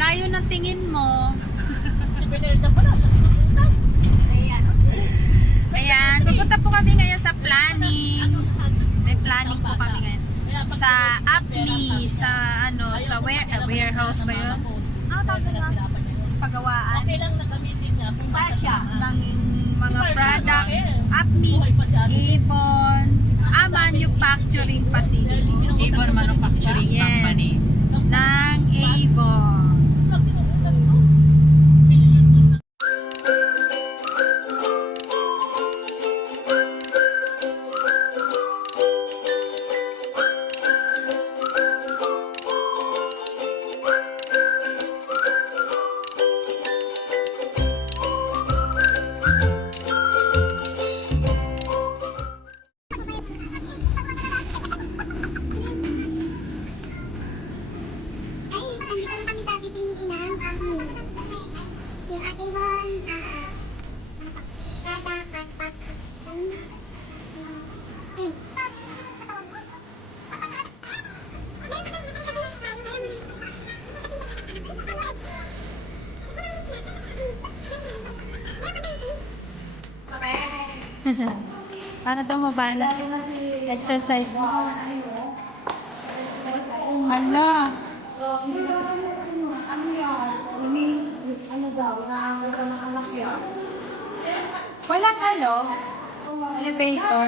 Layo ng tingin mo. Si Benelda pala, nakinupunta. Ayan, pupunta po kami ngayon sa planning. May planning po kami ngayon. Sa APMI, sa ano, sa warehouse ba yun? Pagawaan Okay lang na gamitin niya. Pasya. ng mga product. APMI, Avon, Manufacturing Facility. Avon Manufacturing Yes. Company. Ng Avon. Yung Avon, Para daw mabala. Exercise mo. Hala. Walang ano? Elevator.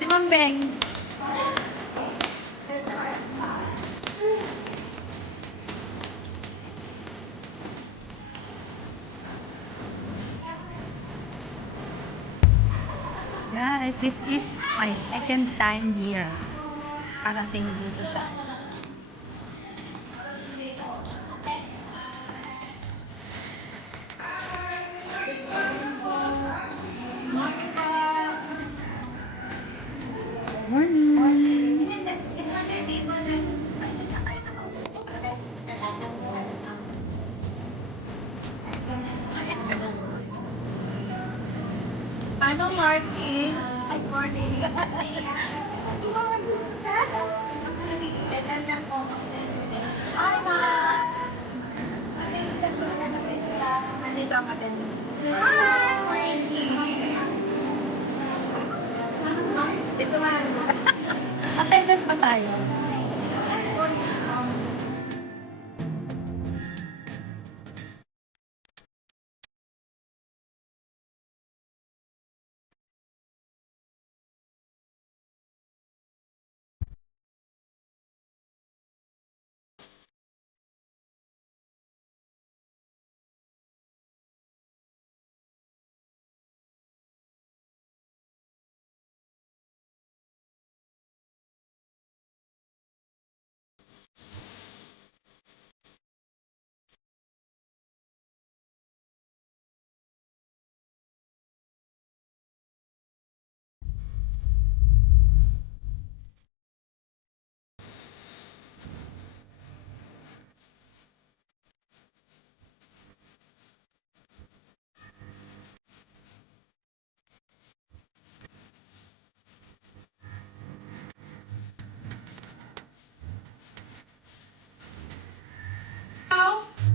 Si Ma'am Beng. Guys, this is my second time here. Parating dito sa morning. Ano, Martin? Ay, morning. Hi, Ma. Andito ang attendant. Hi, morning. Ito nga. Attendance pa tayo.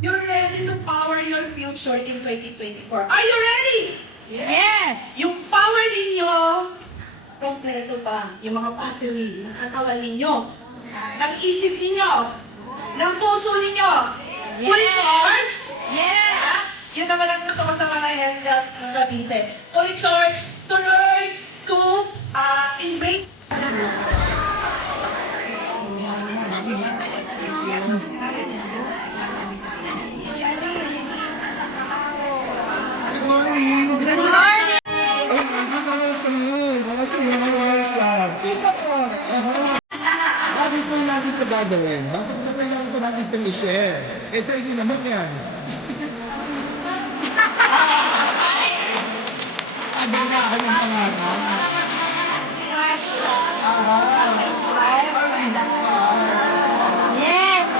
You're ready to power your future in 2024. Are you ready? Yes! Yung power ninyo, kompleto pa. Yung mga battery ng katawan ninyo, ng isip ninyo, ng puso ninyo. Fully charged? Yes! Yun naman ang gusto ko sa mga SLs ng Cavite. Fully charged to learn to embrace. Good morning! Bakit po natin ito gagawin? Bakit na kailangan ko natin itong i-share? Eh sa inyo naman yan. Ano na ang pangalan? Yes!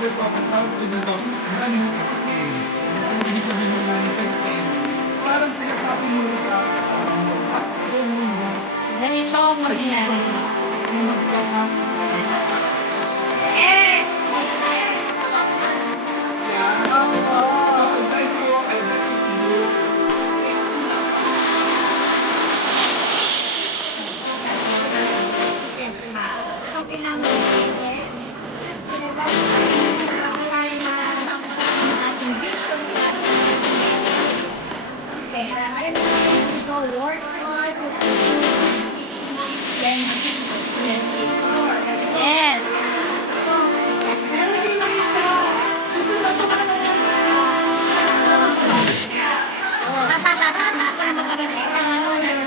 order po, ang tawag ko dito, manifesting. Ang ibig sabihin ng manifesting, parang sinasabi mo sa takbo mo. Ganito ang mangyayari. Yung magkakapit. Yes! Yeah. Thank you. I like you. Yes.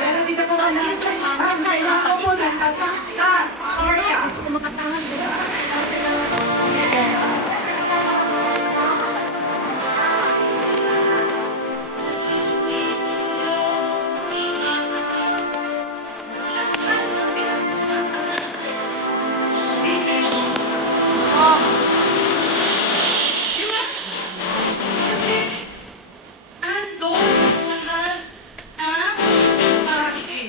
Pero dito ko lang kailangan mo ng tataktan. Area. Ando lahat ng bagay.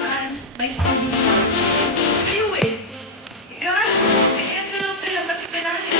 Saan may pagbubuhay? Kayo eh. Yan. Ito lang tayo. Ba't kailangan?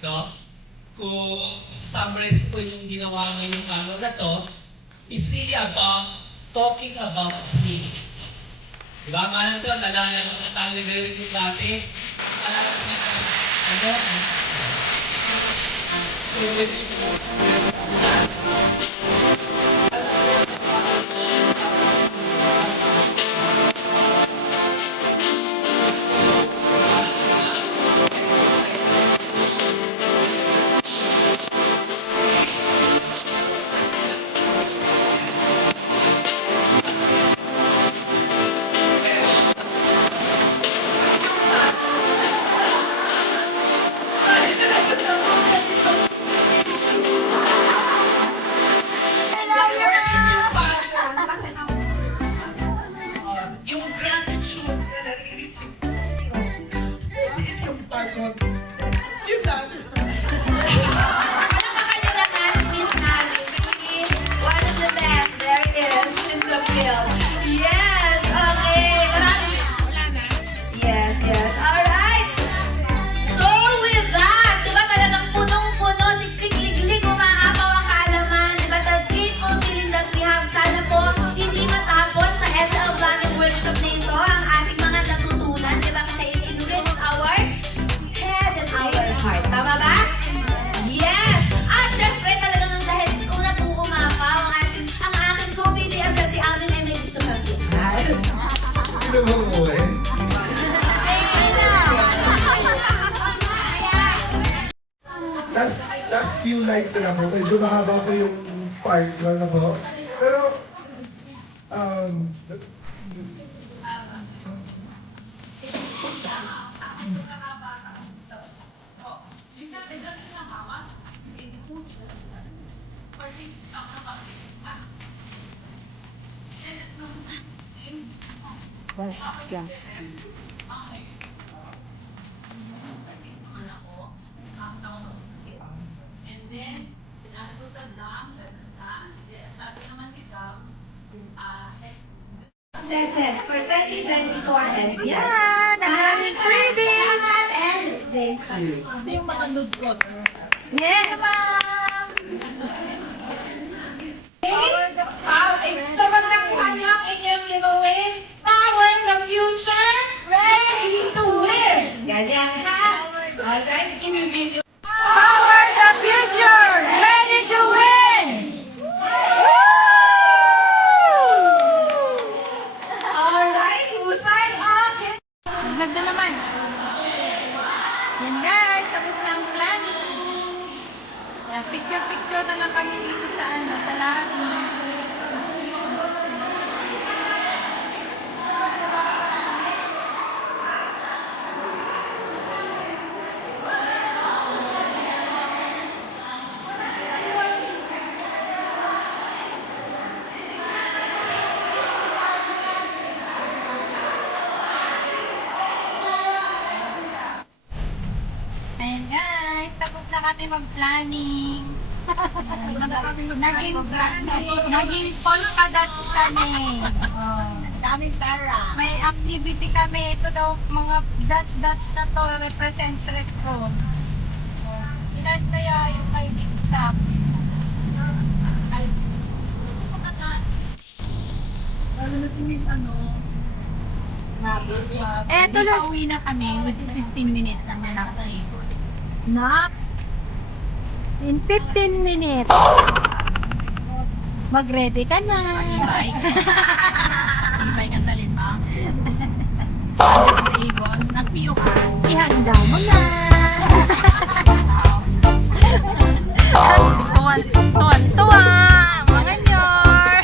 No? Kung summarize ko yung ginawa ngayong ano na to, is really about talking about feelings. Diba? Mahal ito, nalala ko na tayo nag-review natin. Ano? Yung gratitude na nare-receive ko. Yung pagod. Yun lang. Palakpakan naman si Miss Nami. One of the best. There it is. In the field. Yes. Okay. Maraming. Yes, yes. Alright. So with that, diba talagang punong-puno, siksik-liglig, umaapaw ang kaalaman. Diba the grateful feeling that we have. Sana po hindi matapos sa SL Vlogger Workshop na ito ang ating mga natutunan. Diba kasi it enriched our head and our heart. Tama ba? Yes! At syempre talagang ang dahil una po umapaw ang aking comedian na si Alvin ay may gusto kang Sino ba mo eh? Last few likes na po. Medyo mahaba po yung part lang na po. Pero, And then, sinabi ko sa Dam, sabi naman ni Dam, Success for 2024 and beyond. Yan! Ang aming freebie! Salamat and thank you. ito yung mga nude ko. Yes! Sa magnakuhan lang inyong giveaway, power the future, ready to win. Ganyan ha? Alright, give me video. Power the future! Ready to win! Picture-picture na lang kami dito sa ano, sa lobby. Ayan guys, tapos na kami mag-planning. Naging polka dots kami. Oh. Daming pera. May activity kami. Ito daw, mga dots na to represents red room. Ilan kaya yung kay dito sa akin? Lalo na si Miss ano, Eh, tuloy. pauwi na kami within 15 minutes ang nakakay. Nax! In 15 minutes. Mag-ready ka na. Ibay ka talin ba? Sa Ibon, nag-PO ka. Ihanda mo na. Tuwan-tuwa, mga nyor.